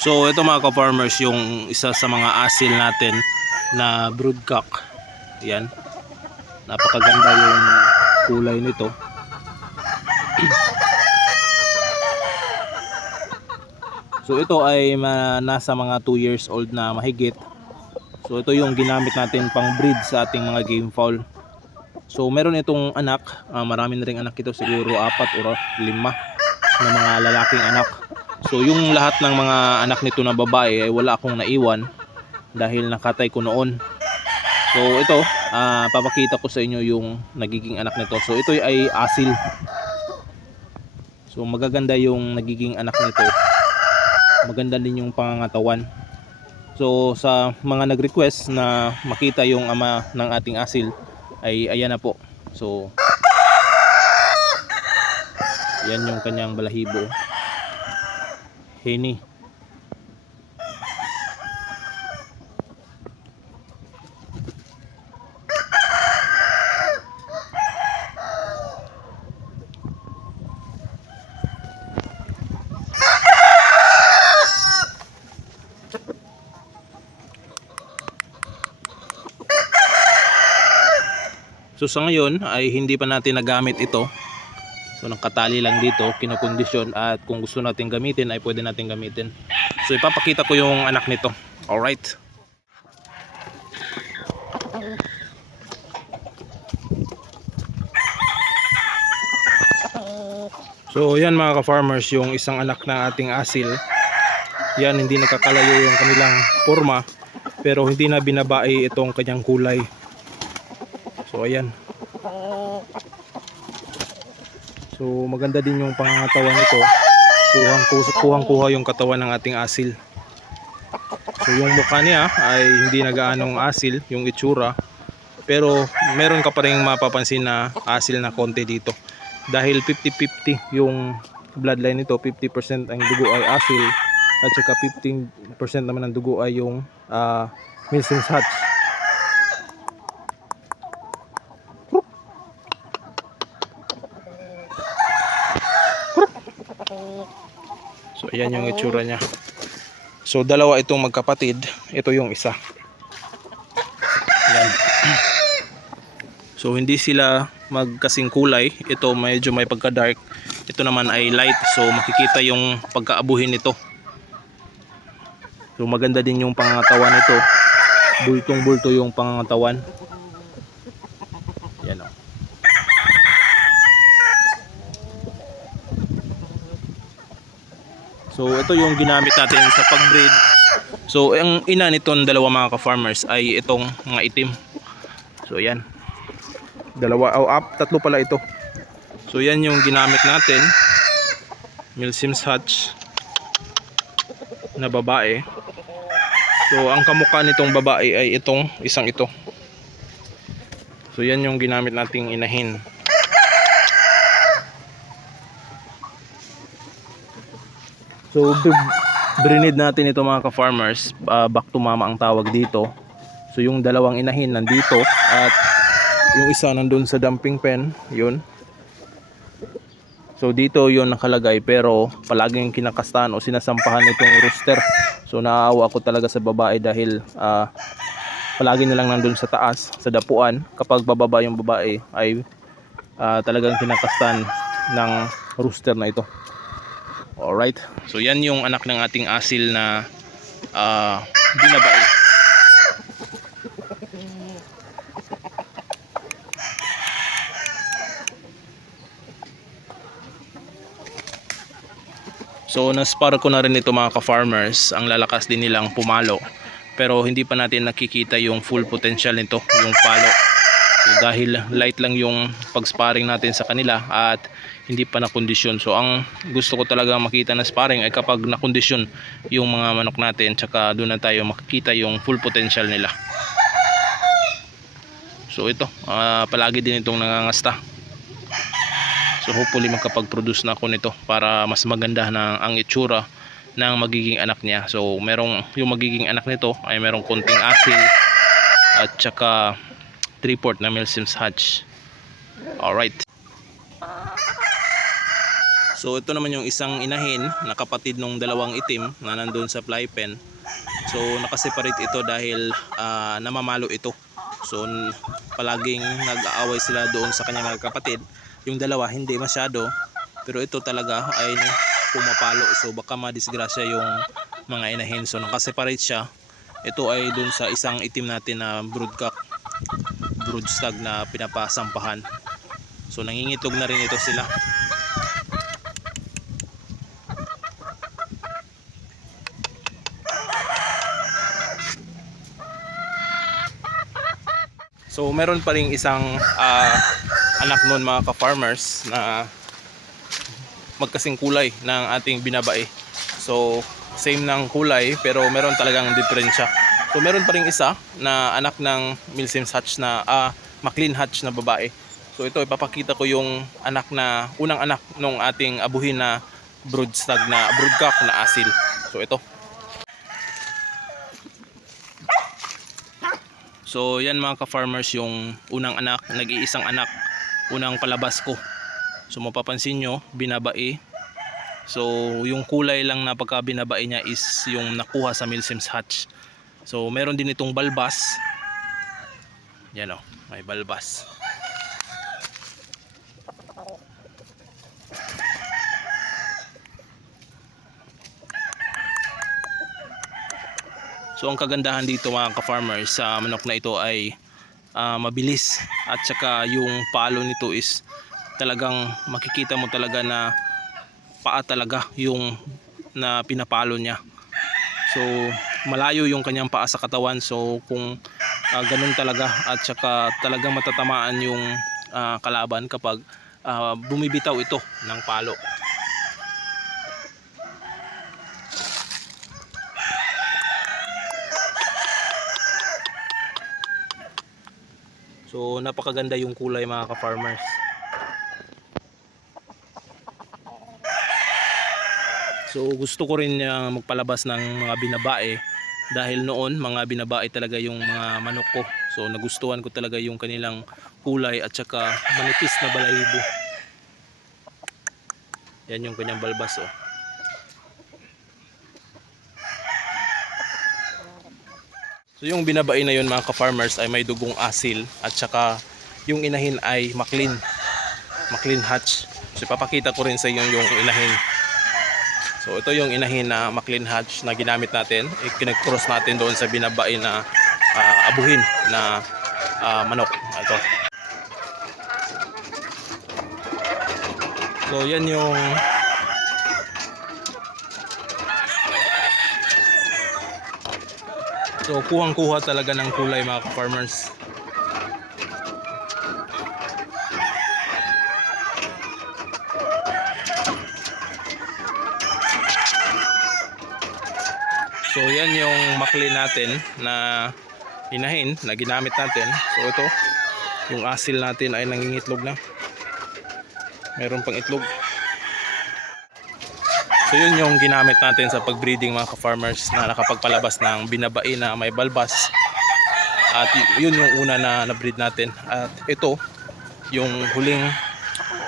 So ito mga ka-farmers yung isa sa mga asil natin na broodcock. Yan. Napakaganda yung kulay nito. So ito ay nasa mga 2 years old na mahigit. So ito yung ginamit natin pang breed sa ating mga game fowl. So meron itong anak, ah, marami na ring anak ito, siguro apat o lima na mga lalaking anak. So yung lahat ng mga anak nito na babae ay wala akong naiwan dahil nakatay ko noon. So ito, ah, papakita ko sa inyo yung nagiging anak nito. So ito ay asil. So magaganda yung nagiging anak nito. Maganda din yung pangangatawan. So sa mga nag-request na makita yung ama ng ating asil ay ayan na po. So yan yung kanyang balahibo. Henny. So sa ngayon ay hindi pa natin nagamit ito. So nakatali lang dito, kinokondisyon at kung gusto natin gamitin ay pwede natin gamitin. So ipapakita ko yung anak nito. Alright. So yan mga ka-farmers, yung isang anak ng ating asil. Yan hindi nakakalayo yung kanilang forma pero hindi na binabae itong kanyang kulay. So ayan. So maganda din yung pangangatawan nito. Kuhang kuhang kuha yung katawan ng ating asil. So yung mukha niya ay hindi na gaanong asil yung itsura. Pero meron ka pa rin mapapansin na asil na konti dito. Dahil 50-50 yung bloodline nito, 50% ang dugo ay asil at saka 15% naman ng dugo ay yung uh, Milson's Hatch. So ayan yung itsura niya. So dalawa itong magkapatid, ito yung isa. Ayan. So hindi sila magkasing kulay, ito medyo may pagka-dark. Ito naman ay light, so makikita yung pagkaabuhin nito. So maganda din yung pangangatawan nito. Bultong-bulto yung pangangatawan. Yan oh. o. So ito yung ginamit natin sa pag-breed. So ang ina nitong dalawa mga ka-farmers ay itong mga itim. So yan. Dalawa o up, tatlo pala ito. So yan yung ginamit natin. Milsim's Hatch na babae. So ang kamukha nitong babae ay itong isang ito. So yan yung ginamit nating inahin. So brinid natin ito mga ka-farmers, uh, back to mama ang tawag dito. So yung dalawang inahin nandito at yung isa nandun sa dumping pen, yun. So dito yun nakalagay pero palaging kinakastahan o sinasampahan itong rooster. So naaawa ako talaga sa babae dahil ah, palagi na lang nandun sa taas, sa dapuan. Kapag bababa yung babae ay ah, talagang kinakastahan ng rooster na ito. Alright. So yan yung anak ng ating asil na ah, binabae. So naspar ko na rin ito mga ka-farmers, ang lalakas din nilang pumalo. Pero hindi pa natin nakikita yung full potential nito, yung palo. So, dahil light lang yung pag-sparring natin sa kanila at hindi pa na kondisyon. So ang gusto ko talaga makita na sparring ay kapag na kondisyon yung mga manok natin tsaka doon na tayo makikita yung full potential nila. So ito, ah, palagi din itong nangangasta. So hopefully makapag-produce na ako nito para mas maganda na ang itsura ng magiging anak niya. So merong yung magiging anak nito ay merong konting asil at saka 3-port na Milsim's Hatch. Alright. So ito naman yung isang inahin na kapatid nung dalawang itim na nandun sa fly pen. So nakaseparate ito dahil ah, namamalo ito. So palaging nag-aaway sila doon sa kanyang kapatid. Yung dalawa hindi masyado pero ito talaga ay pumapalo. So baka madisgrasya yung mga inahin. So nakaseparate siya. Ito ay doon sa isang itim natin na broodcock broodstag na pinapasampahan. So nangingitlog na rin ito sila. So meron pa rin isang ah, anak nun mga ka-farmers na magkasing kulay ng ating binabae. So same ng kulay pero meron talagang diferensya. So meron pa rin isa na anak ng Milsim's Hatch na ah, McLean Hatch na babae. So ito ipapakita ko yung anak na unang anak nung ating abuhin na broodstag na broodcock na asil. So ito. So yan mga ka-farmers yung unang anak, nag-iisang anak, unang palabas ko. So mapapansin nyo, binabae. So yung kulay lang na pagka binabae niya is yung nakuha sa Milsim's Hatch. So meron din itong balbas. Yan o, may balbas. So ang kagandahan dito mga ka-farmers sa manok na ito ay ah, mabilis at saka yung palo nito is talagang makikita mo talaga na paa talaga yung na pinapalo niya. So malayo yung kanyang paa sa katawan so kung ah, ganun talaga at saka talagang matatamaan yung ah, kalaban kapag ah, bumibitaw ito ng palo. So napakaganda yung kulay mga ka-farmers. So gusto ko rin uh, magpalabas ng mga binabae dahil noon mga binabae talaga yung mga manok ko. So nagustuhan ko talaga yung kanilang kulay at saka manipis na balahibo. Yan yung kanyang balbas oh. So yung binabae na yun mga ka-farmers ay may dugong asil at saka yung inahin ay maklin. Maklin hatch. So ipapakita ko rin sa inyo yung inahin. So ito yung inahin na maklin hatch na ginamit natin. Ikinag-cross natin doon sa binabae na ah, abuhin na ah, manok. Ito. So yan yung So kuhang-kuha talaga ng kulay mga farmers. So yan yung makli natin na inahin na ginamit natin. So ito, yung asil natin ay nangingitlog na. Meron pang itlog. So yun yung ginamit natin sa pagbreeding mga ka-farmers na nakapagpalabas ng binabae na may balbas. At yun yung una na na-breed natin. At ito, yung huling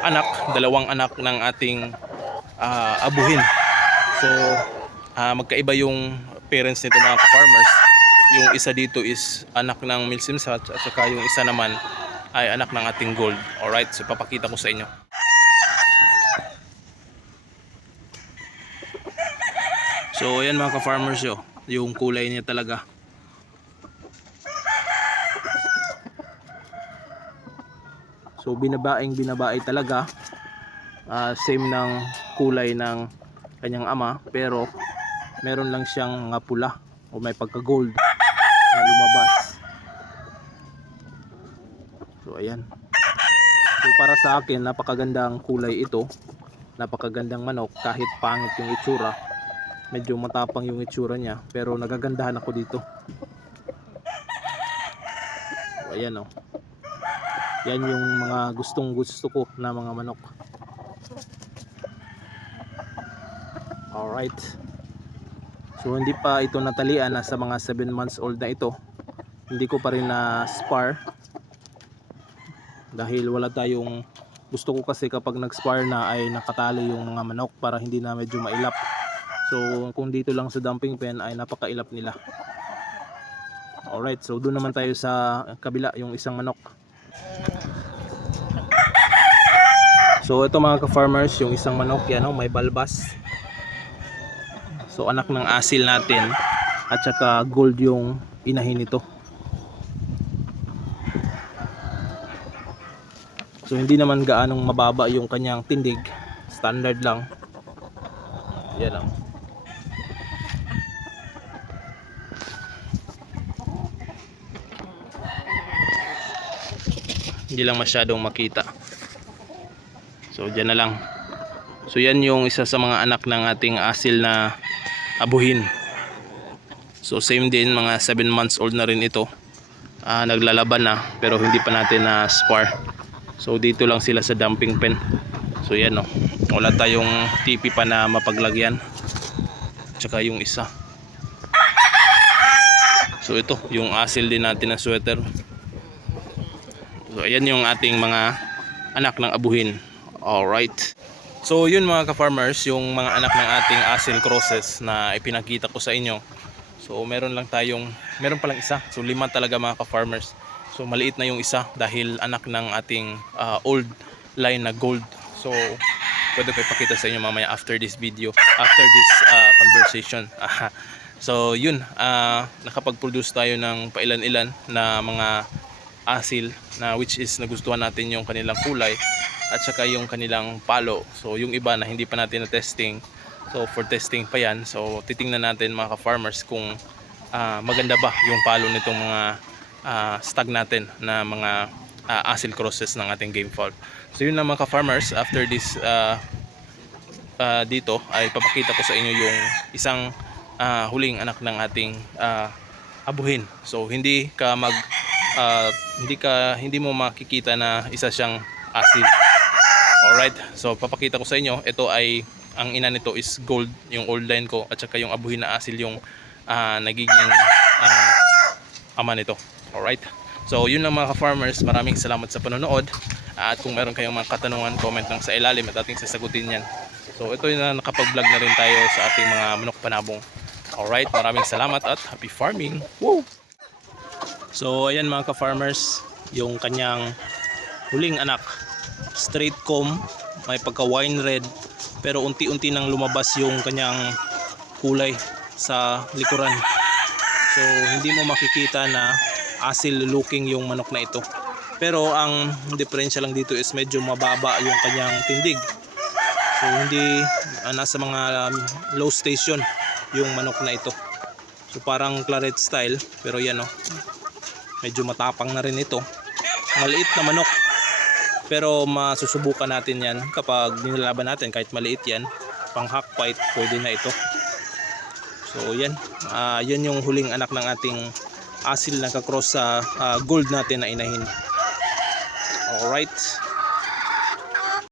anak, dalawang anak ng ating ah, abuhin. So, ah, magkaiba yung parents nito mga ka-farmers. Yung isa dito is anak ng Milsimsat at saka yung isa naman ay anak ng ating gold. Alright, so papakita ko sa inyo. So ayan mga ka-farmers yo, yung kulay niya talaga. So binabaing binabae talaga. Ah, same ng kulay ng kanyang ama pero meron lang siyang mga pula o may pagka-gold na lumabas. So ayan. So para sa akin napakagandang kulay ito. Napakagandang manok kahit pangit yung itsura medyo matapang yung itsura niya pero nagagandahan ako dito. So, ayan o yan yung mga gustong gusto ko na mga manok. Alright. So hindi pa ito natalian nasa mga 7 months old na ito. Hindi ko pa rin na spar dahil wala tayong gusto ko kasi kapag nag-spar na ay nakatali yung mga manok para hindi na medyo mailap. So kung dito lang sa dumping pen ay napakailap nila. Alright, so doon naman tayo sa kabila, yung isang manok. So ito mga ka-farmers, yung isang manok yan, oh, may balbas. So anak ng asil natin at saka gold yung inahin nito. So hindi naman gaanong mababa yung kanyang tindig. Standard lang. Yan lang. Hindi lang masyadong makita. So dyan na lang. So yan yung isa sa mga anak ng ating asil na abuhin. So same din mga 7 months old na rin ito. Ah, naglalaban na pero hindi pa natin na spar. So dito lang sila sa dumping pen. So yan no. Wala tayong tipi pa na mapaglagyan. Tsaka yung isa. So ito, yung asil din natin na sweater. So ayan yung ating mga anak ng abuhin. Alright. So yun mga ka-farmers, yung mga anak ng ating asil crosses na ipinakita ko sa inyo. So meron lang tayong, meron palang isa. So lima talaga mga ka-farmers. So maliit na yung isa dahil anak ng ating ah, old line na gold. So pwede ko ipakita sa inyo mamaya after this video, after this ah, conversation. So yun, ah, nakapag-produce tayo ng pailan-ilan na mga asil na which is nagustuhan natin yung kanilang kulay at saka yung kanilang palo. So yung iba na hindi pa natin na testing. So for testing pa yan. So titingnan natin mga ka-farmers kung ah, maganda ba yung palo nitong mga ah, stag natin na mga ah, asil crosses ng ating game fall. So yun lang mga ka-farmers after this ah, ah, dito ay papakita ko sa inyo yung isang ah, huling anak ng ating ah, abuhin. So hindi ka mag ah, hindi ka hindi mo makikita na isa siyang asil. Alright, so papakita ko sa inyo, ito ay ang ina nito is gold, yung old line ko at saka yung abuhin na asil yung ah, nagiging ah, ama nito. Alright. So yun lang mga ka-farmers, maraming salamat sa panonood. At kung meron kayong mga katanungan, comment lang sa ilalim at ating sasagutin yan. So ito yung na nakapag-vlog na rin tayo sa ating mga manok panabong. Alright, maraming salamat at happy farming. Woo! So ayan mga ka-farmers, yung kanyang huling anak. Straight comb, may pagka wine red, pero unti-unti nang lumabas yung kanyang kulay sa likuran. So hindi mo makikita na asil looking yung manok na ito. Pero ang diferensya lang dito is medyo mababa yung kanyang tindig. So hindi ah, nasa mga um, low station yung manok na ito. So parang claret style pero yan oh. Medyo matapang na rin ito. Maliit na manok. Pero masusubukan natin yan kapag nilalaban natin kahit maliit yan. Pang hack fight pwede na ito. So yan. Ah, yan yung huling anak ng ating asil na kakross sa ah, gold natin na inahin. Alright.